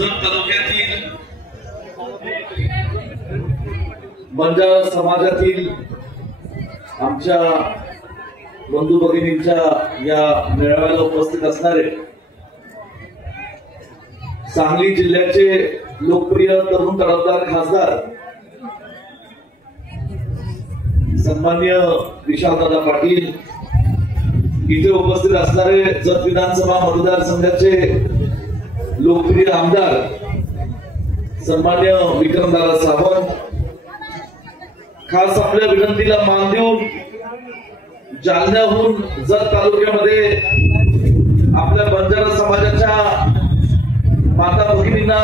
जत तालुक्यातील बंजारा समाजातील आमच्या बंधू भगिनींच्या या मेळाव्याला उपस्थित असणारे सांगली जिल्ह्याचे लोकप्रिय तरुण तडफदार खासदार सन्मान्य विशालदादा पाटील, इथे उपस्थित असणारे जत विधानसभा मतदारसंघाचे लोकप्रिय आमदार सन्मान्य विक्रमदादा सावंत, खास आपल्या विनंतीला मान देऊन जालन्याहून जत तालुक्यामध्ये आपल्या बंजारा समाजाच्या माता भगिनींना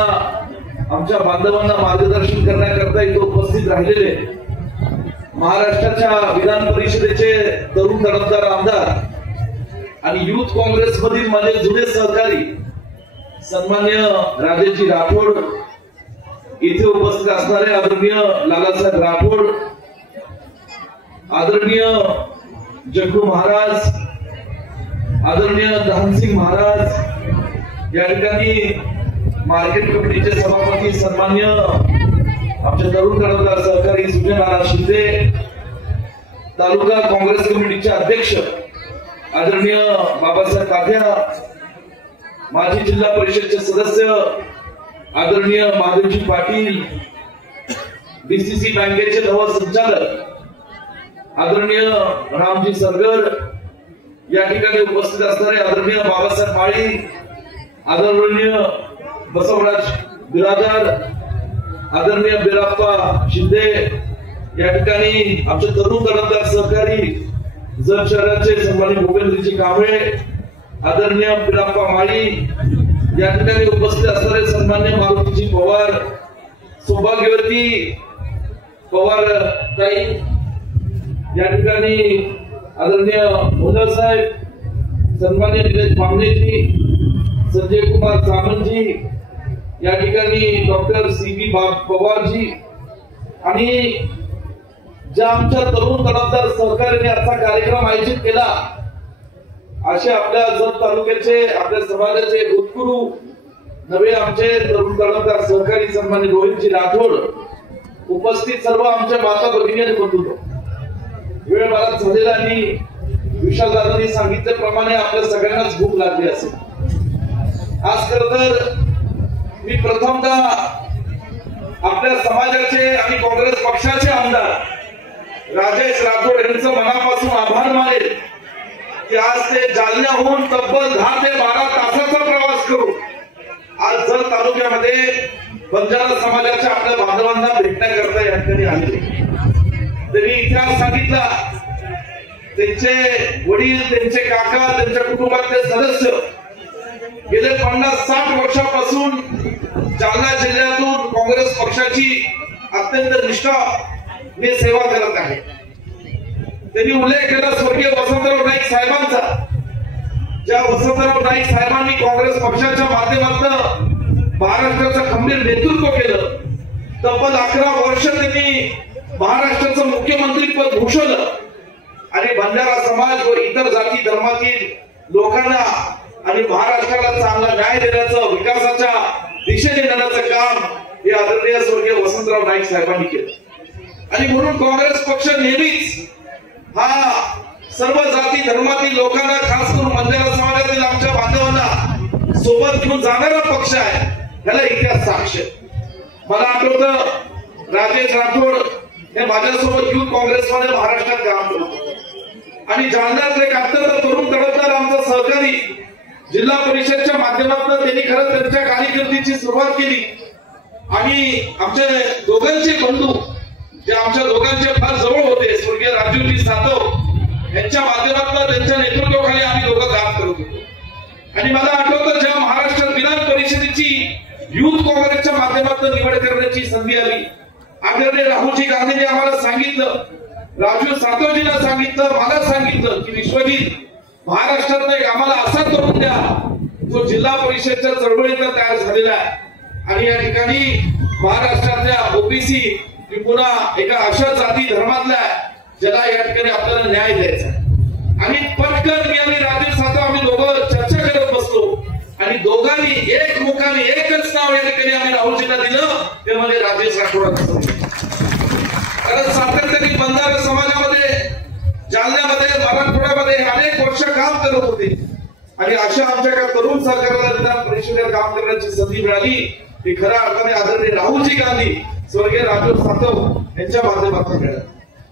आमच्या बांधवांना मार्गदर्शन करण्याकरता इथे उपस्थित राहिलेले महाराष्ट्राच्या विधान परिषदेचे तरुण तडफदार आमदार आणि युथ काँग्रेस मधील माझे जुने सहकारी सन्मान्य राजेजी राठोड, इथे उपस्थित असणारे आदरणीय लालासाहेब राठोड, आदरणीय जग्गू महाराज, आदरणीय धनसिंग महाराज, या ठिकाणी मार्केट कमिटीचे सभापती सन्मान्य आमचे तरुण तडफदार सहकारी सुजयनारायण शिंदे, तालुका काँग्रेस कमिटीचे अध्यक्ष आदरणीय बाबासाहेब काठ्या, माजी जिल्हा परिषदचे सदस्य आदरणीय महादेवजी पाटील, बीसीसी बँकेचे नवसंचालक आदरणीय रामजी सरगर, या ठिकाणी उपस्थित असणारे आदरणीय बाबासाहेब माळी, आदरणीय बसवराज बिरादार, आदरणीय बिराप्पा शिंदे, या ठिकाणी आमचे तरुण तडफदार सहकारी जत शहराचे सन्माननीय भूपेंद्रजी कांबळे, आदरणीय बिराप्पा माळी, या ठिकाणी उपस्थित असणारे सन्मान्य मारुतीजी पवार, सौभाग्यवती पवार ताई, या ठिकाणी आदरणीय मोदक साहेब, सन्मान्य निलेश बामणेजी, संजय कुमार सामंतजी, या ठिकाणी डॉक्टर सी.बी. पवारजी आणि ज्या आमच्या तरुण तडफदार सहकार्याने असा कार्यक्रम आयोजित केला, असे आपल्या जत तालुक्याचे आपल्या समाजाचे भूतपूर्व नवे आमचे तरुण तडफदार सहकारी सन्मान्य रोहितजी राठोड, उपस्थित सर्व आमच्या माता भगिनी आणि बंधू, वेळ बराच झालेला आणि विशालदादांनी सांगितल्याप्रमाणे आपल्या सगळ्यांनाच भूक लागली असेल. आज खर तर मी प्रथमतः आपल्या समाजाचे आणि काँग्रेस पक्षाचे आमदार राजेश राठोड यांचं मनापासून आभार मानेल की आज ते जालन्याहून तब्बल 10 ते 12 तासाचा प्रवास करून आज जत तालुक्यामध्ये बंजारा समाजाच्या आपल्या बांधवांना भेटण्याकरता या ठिकाणी आले. त्यांनी इतिहास सांगितला, त्यांचे वडील, त्यांचे काका, त्यांच्या कुटुंबातले सदस्य गेले 50-60 वर्षापासून जालना जिल्ह्यातून काँग्रेस पक्षाची अत्यंत निष्ठाने सेवा करत आहे. त्यांनी उल्लेख केला स्वर्गीय वसंतराव नाईक साहेबांचा, ज्या वसंतराव नाईक साहेबांनी काँग्रेस पक्षाच्या माध्यमातून महाराष्ट्राचं खंबीर नेतृत्व केलं. तब्बल 11 वर्ष त्यांनी महाराष्ट्राचं मुख्यमंत्री पद भूषवलं आणि बंजारा समाज व इतर जाती धर्मातील लोकांना आणि महाराष्ट्राला चांगला न्याय देण्याचं, विकासाच्या दिशेने नेण्याचं काम हे आदरणीय स्वर्गीय वसंतराव नाईक साहेबांनी केलं. आणि म्हणून काँग्रेस पक्ष नेहमीच हा सर्व जाती धर्मातील लोकांना, खास करून बंजारा समाजातील आमच्या बांधवांना सोबत घेऊन जाणारा पक्ष आहे. याला इतिहास साक्ष. मला आठवतं राजेश राठोड हे माझ्यासोबत युथ काँग्रेसमध्ये महाराष्ट्रात काम करत होते आणि जालन्यातले एक अत्यंत तरुण तडफदार आमचा सहकारी जिल्हा परिषदच्या माध्यमातून त्यांनी खरं त्यांच्या कारकिर्दीची सुरुवात केली. आणि आमचे दोघांचे बंधू जे आमच्या दोघांचे फार जवळ होते, स्वर्गीय राजूजी सातव यांच्या माध्यमातून त्यांच्या नेतृत्वाखाली आम्ही दोघं काम करत होतो. आणि मला आठवतं जेव्हा महाराष्ट्र विधान परिषदेची युथ काँग्रेसच्या माध्यमातून निवड करण्याची संधी आली, आदरणीय राहुलजी गांधींनी आम्हाला सांगितलं, राजू सातवजींना सांगितलं, मला सांगितलं की विश्वजित महाराष्ट्रात एक आम्हाला असा तरुण द्या जो जिल्हा परिषदच्या चळवळीचा तयार झालेला आहे आणि या ठिकाणी महाराष्ट्रातल्या ओबीसी पुन्हा एका अशा जाती धर्मातल्या ज्याला या ठिकाणी आपल्याला न्याय द्यायचा. आणि पटकन मी आणि राजेश सातव आम्ही दोघं चर्चा करत बसलो आणि दोघांनी एक मुखाने एकच नाव या ठिकाणी आम्ही राहुलजींना दिलं, ते म्हणजे राजेश राठोडांचं. कारण सातत्याने बंजारा समाजामध्ये, जालन्यामध्ये, मराठवाड्यामध्ये अनेक वर्ष काम करत होते आणि अशा आमच्या एका तरुण सहकार्याला विधान परिषदेत काम करण्याची संधी मिळाली. ही खऱ्या अर्थाने आदरणीय राहुलजी गांधी, स्वर्गीय राजेश सातव यांच्या माध्यमातून मिळालं.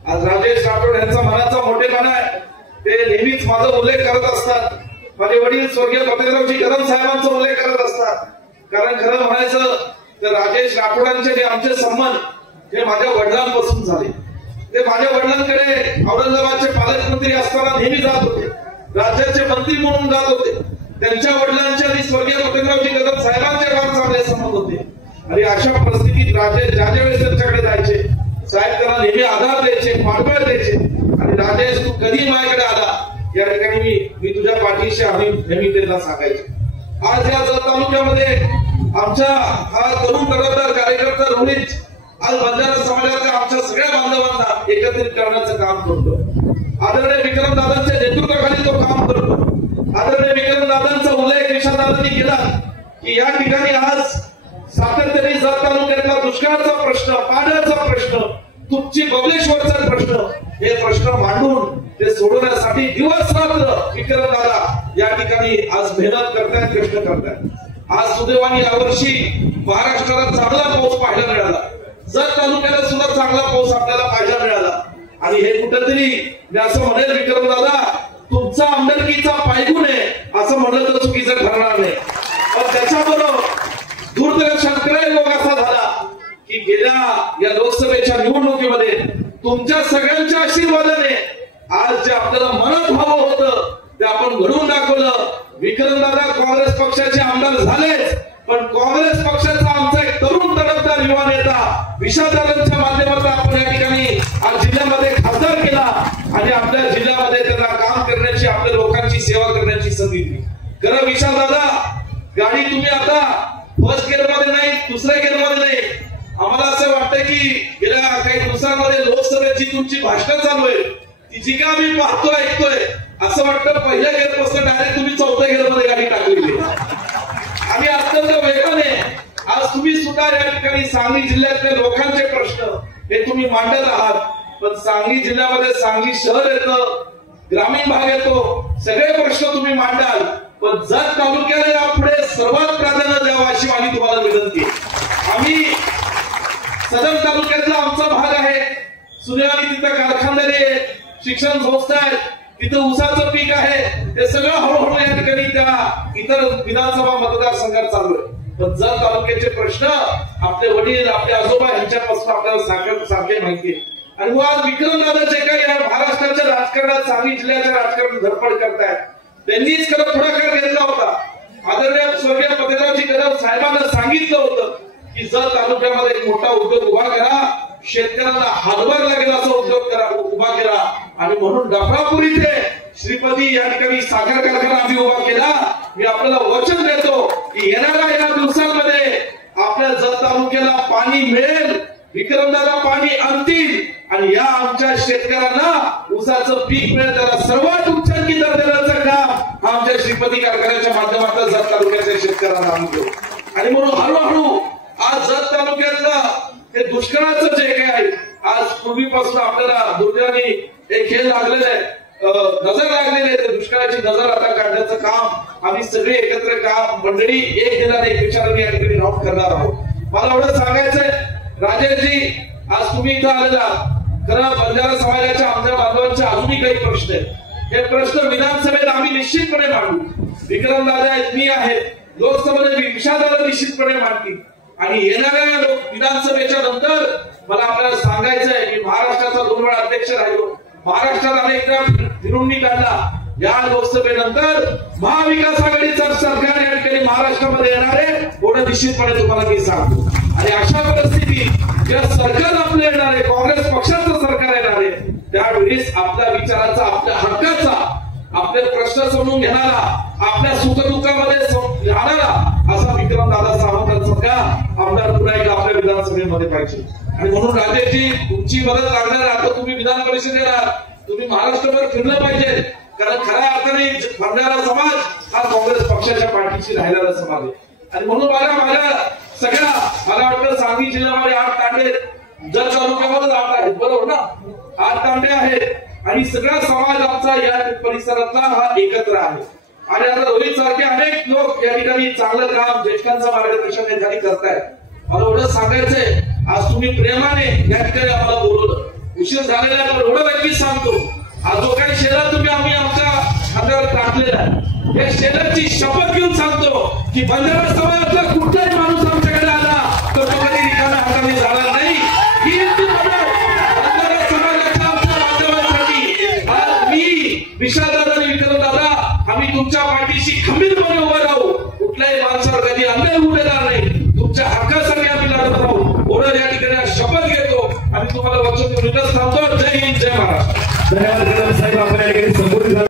आज राजेश राठोड यांचा मनाचा मोठेपणा आहे. ते नेहमीच माझा उल्लेख करत असतात. माझे वडील स्वर्गीय पतेरावजी कदम साहेबांचा उल्लेख करत असतात. कारण खरं म्हणायचं तर राजेश राठोडांचे जे आमचे संबंध हे माझ्या वडिलांपासून झाले. ते माझ्या वडिलांकडे औरंगाबादचे पालकमंत्री असताना नेहमी जात होते, राज्याचे मंत्री म्हणून जात होते. त्यांच्या वडिलांचे आणि स्वर्गीय पतेरावजी कदम साहेबांचे फार चांगले संबंध होते. आणि अशा परिस्थितीत राजेश ज्या वेळेस त्यांच्याकडे जायचे, साहेब त्यांना नेहमी आधार द्यायचे, पाठबळ द्यायचे. आणि राजेश तू कधी माझ्याकडे आला या ठिकाणी मी तुझ्या पाठीशी आम्ही नेहमी त्यांना सांगायचे. आज या जत तालुक्यामध्ये आमचा हा तरुण तडफदार कार्यकर्ता रोहित आज बंजारा समाजाच्या आमच्या सगळ्या बांधवांना एकत्रित करण्याचं काम करतो. आदरणीय विक्रमदादांच्या नेतृत्वाखाली तो काम करतो. आदरणीय विक्रमदादांचा उल्लेख विशालदादांनी केला की या ठिकाणी आज सातत्याने जत तालुक्यातला दुष्काळाचा प्रश्न, पाण्याचा प्रश्न, तुमची बबलेश्वरचा प्रश्न, हे प्रश्न मांडून ते सोडवण्यासाठी दिवस रात्र विक्रमदादा या ठिकाणी आज मेहनत करतायत, कष्ट करतायत. आज सुदैवाने यावर्षी महाराष्ट्राला चांगला पाऊस पाहायला मिळाला. जत तालुक्याला सुद्धा चांगला पाऊस आपल्याला पाहायला मिळाला. आणि हे कुठेतरी मी असं म्हणेल विक्रमदादा, तुमचा आमदारकीचा पायगुण आहे असं म्हणलं तर चुकीचं ठरणार नाही. पण त्याच्याबरोबर दुर्दैव योग असा झाला की गेल्या या लोकसभेच्या निवडणुकीमध्ये तुमच्या सगळ्यांच्या आशीर्वादाने आज जे आपल्याला मनात हवं होतं ते आपण घडवून दाखवलं. विक्रमदादा काँग्रेस पक्षाचे आमदार झालेच, पण काँग्रेस पक्षाचा आमचा एक तरुण तडफदार युवा नेता विशालदादांच्या माध्यमातून आपण या ठिकाणी आज जिल्ह्यामध्ये खासदार केला आणि आपल्या जिल्ह्यामध्ये त्यांना काम करण्याची, आपल्या लोकांची सेवा करण्याची संधी दिली. खरं विशालदादा, गाडी तुम्ही आता फर्स्ट गिअर मध्ये नाही, दुसऱ्या गिअर मध्ये नाही. आम्हाला असं वाटतं की गेल्या काही दिवसांमध्ये लोकसभेची तुमची भाषणं चालू आहे, ती जी का आम्ही पाहतोय, ऐकतोय, असं वाटतं पहिल्या गिअरपासून डायरेक्ट तुम्ही चौथ्या गिअर मध्ये गाडी टाकलेली आणि अत्यंत वेगाने आज तुम्ही सुद्धा या ठिकाणी सांगली जिल्ह्यातल्या लोकांचे प्रश्न हे तुम्ही मांडत आहात. पण सांगली जिल्ह्यामध्ये सांगली शहर येतं, ग्रामीण भाग येतो, सगळे प्रश्न तुम्ही मांडाल. पण जत तालुक्याला यापुढे सर्वात प्राधान्य द्यावं अशी माझी तुम्हाला विनंती आहे. आम्ही सदर तालुक्यातला आमचा भाग आहे, सुदैवाने तिथं कारखानदारी आहे, शिक्षण संस्था आहेत, तिथं ऊसाचं पीक आहे. ते सगळं हळूहळू या ठिकाणी त्या इतर विधानसभा मतदारसंघात चालू आहे. पण जत तालुक्याचे प्रश्न आपले वडील, आपले आजोबा यांच्यापासून आपल्याला सारखे माहिती आहे. आणि मुळात विक्रमदादा जे काही या महाराष्ट्राच्या राजकारणात, सांगली जिल्ह्याच्या राजकारणात धडपड करतायत, त्यांनीच खरं पुढाकार घेतला होता. आदरणीय स्वर्गीय पतेरावजी कदम साहेबांना सांगितलं होतं की जत तालुक्यामध्ये एक मोठा उद्योग उभा करा, शेतकऱ्यांना हातभार लागेल असा उद्योग करा, उभा केला. आणि म्हणून डफरापूर इथे श्रीपती या ठिकाणी साखर कारखाना आम्ही उभा केला. मी आपल्याला वचन देतो की येणाऱ्या या दिवसांमध्ये आपल्या जत तालुक्याला पाणी मिळेल, विक्रमदादा पाणी आणतील आणि या आमच्या शेतकऱ्यांना ऊसाचं पीक मिळेल, त्याला सर्वात उच्चांकी दर देण्याचं काम आमच्या श्रीपती कारखान्याच्या माध्यमातून जत तालुक्याच्या शेतकऱ्यांना आणतो. आणि म्हणून हळूहळू आज जत तालुक्यातलं हे दुष्काळाचं जे काही आहे, आज पूर्वीपासून आपल्याला दुर्दैवाने एक हे लागलेलं आहे, नजर लागलेली आहे. दुष्काळाची नजर आता काढण्याचं काम आम्ही सगळे एकत्र काम मंडळी एक दिलाने एक विचाराने या ठिकाणी राऊंड करणार आहोत. मला एवढं सांगायचंय राजेशजी, आज तुम्ही इथं आलेला, खरं बंजारा समाजाच्या आमच्या बांधवांचे अजूनही काही प्रश्न आहेत. हे प्रश्न विधानसभेत आम्ही निश्चितपणे मांडू. विक्रमदादा आहेत, मी आहे, लोकसभेत विशालदादा निश्चितपणे मांडतील. आणि येणाऱ्या विधानसभेच्या नंतर मला आपल्याला सांगायचं आहे की महाराष्ट्राचा 2 वेळा अध्यक्ष राहिलो, महाराष्ट्रात अनेकदा फिरून काढला. या लोकसभेनंतर महाविकास आघाडीचं सरकार या ठिकाणी महाराष्ट्रामध्ये येणार आहे, एवढं निश्चितपणे तुम्हाला मी सांगतो. आणि अशा परिस्थितीत ज्या सरकार आपलं येणार आहे, काँग्रेस पक्षाचं सरकार येणार आहे, त्यावेळेस आपल्या विचाराचा, आपल्या हक्काचा, आपले प्रश्न समजून घेणारा, आपल्या सुखदुःखामध्ये राहणारा असा विक्रमदादा सावंतांचा आमदार पुन्हा एकदा आपल्या विधानसभेमध्ये पाहिजे. आणि म्हणून राजेशजी, तुमची मदत लागणार. आता तुम्ही विधान परिषदेला, तुम्ही महाराष्ट्रभर फिरलं पाहिजे. कारण खऱ्या अर्थाने बंजारा समाज हा काँग्रेस पक्षाच्या पाठीशी राहिलेला समाज आहे. आणि म्हणून माझ्या सगळ्या मला वाटतं सांगली जिल्ह्यामध्ये 8 तांडे जत तालुक्यामध्येच 8 आहेत, बरोबर ना? 8 तांडे आहेत आणि सगळा समाज आमचा या परिसरातला हा एकत्र आहे. आणि आता रोहित सारखे अनेक लोक या ठिकाणी चांगलं काम ज्येष्ठांचं मार्गदर्शन या ठिकाणी करतायत. मला एवढं सांगायचंय, आज तुम्ही प्रेमाने या ठिकाणी आम्हाला बोलवलं, उशीर झालेला आहे पण एवढं नक्कीच सांगतो, आज जो काही शेलर तुम्ही आम्ही आमच्या हातावर टाकलेला आहे, या शेलरची शपथ घेऊन सांगतो की बंजारा समाजातला कुठलाही माणूस आमच्याकडे आला तर तो कधी रिकाम्या हाताने जाणार नाही. ही बंजारा समाजाच्या आमच्या बांधवांसाठी आज मी विशालदादा आणि विक्रमदादा आम्ही तुमच्या पाठीशी खंबीरपणे उभं राहू. कुठल्याही माणसावर कधी अन्याय होऊ देणार नाही. तुमच्या हक्कासाठी आम्ही लढत राहू. एवढं या ठिकाणी शपथ घेतो आणि तुम्हाला वचन देऊन थांबतो. जय हिंद, जय महाराष्ट्र. धन्यवाद साहेब. आपल्या